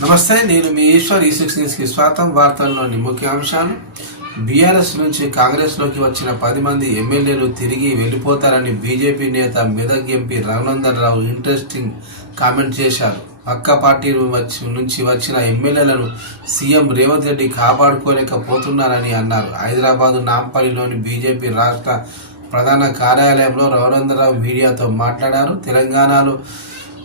నమస్తే, నేను మీ ఈశ్వర్. ఈ6 న్యూస్కి స్వాగతం. వార్తల్లోని ముఖ్యాంశాలు. బీఆర్ఎస్ నుంచి కాంగ్రెస్లోకి వచ్చిన 10 మంది ఎమ్మెల్యేలు తిరిగి వెళ్లిపోతారని బీజేపీ నేత Medak MP Raghunandan Rao interesting comment చేశారు. పక్క పార్టీ నుంచి వచ్చిన ఎమ్మెల్యేలను సీఎం రేవంత్ రెడ్డి కాపాడుకోలేకపోతున్నారని అన్నారు. హైదరాబాద్ నాంపల్లిలోని బీజేపీ రాష్ట్ర ప్రధాన కార్యాలయంలో రఘునందన్ రావు మీడియాతో మాట్లాడారు. తెలంగాణలో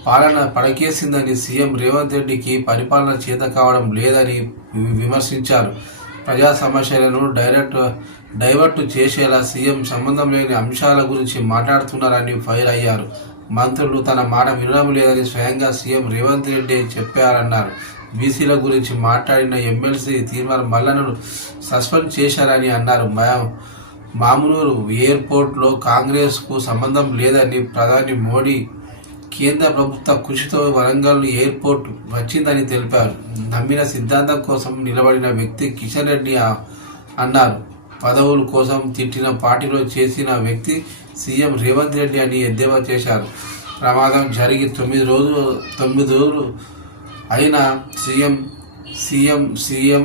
పాలన పడకేసిందని, సీఎం రేవంత్ రెడ్డికి పరిపాలన చేత కావడం లేదని విమర్శించారు. ప్రజా సమస్యలను డైవర్ట్ చేసేలా సీఎం సంబంధం లేని అంశాల గురించి మాట్లాడుతున్నారని ఫైర్ అయ్యారు. మంత్రులు తన మాట వినడం లేదని స్వయంగా సీఎం రేవంత్ రెడ్డి చెప్పారన్నారు. బీసీల గురించి మాట్లాడిన ఎమ్మెల్సీ తీర్మానం మల్లను సస్పెండ్ చేశారని అన్నారు. మామునూరు ఎయిర్పోర్ట్లో కాంగ్రెస్కు సంబంధం లేదని ప్రధాని మోడీ కేంద్ర ప్రభుత్వ కృషితో వరంగల్ ఎయిర్పోర్ట్ వచ్చిందని తెలిపారు. నమ్మిన సిద్ధాంతం కోసం నిలబడిన వ్యక్తి కిషన్ రెడ్డి అన్నారు. పదవుల కోసం తిట్టిన పార్టీలో చేసిన వ్యక్తి సీఎం రేవంత్ రెడ్డి అని ఎద్దేవా చేశారు. ప్రమాదం జరిగి 9 రోజులు అయినా సీఎం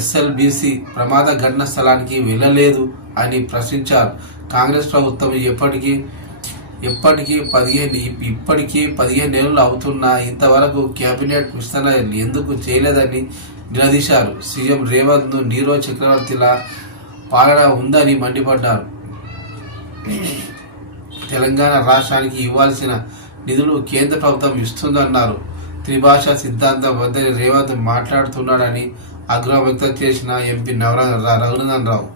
ఎస్ఎల్బీసీ ప్రమాద ఘటన స్థలానికి వెళ్ళలేదు అని ప్రశ్నించారు. కాంగ్రెస్ ప్రభుత్వం ఇప్పటికీ 15 నెలలు అవుతున్నా ఇంతవరకు కేబినెట్ విస్తరణ ఎందుకు చేయలేదని నిలదీశారు. సీఎం రేవంత్ నీరో చక్రవర్తిలా పాలన ఉందని మండిపడ్డారు. తెలంగాణ రాష్ట్రానికి ఇవ్వాల్సిన నిధులు కేంద్ర ప్రభుత్వం ఇస్తుందన్నారు. త్రిభాషా సిద్ధాంతం వద్దని రేవంత్ మాట్లాడుతున్నాడని ఆగ్రహం వ్యక్తం చేసిన ఎంపీ రఘునందన్ రావు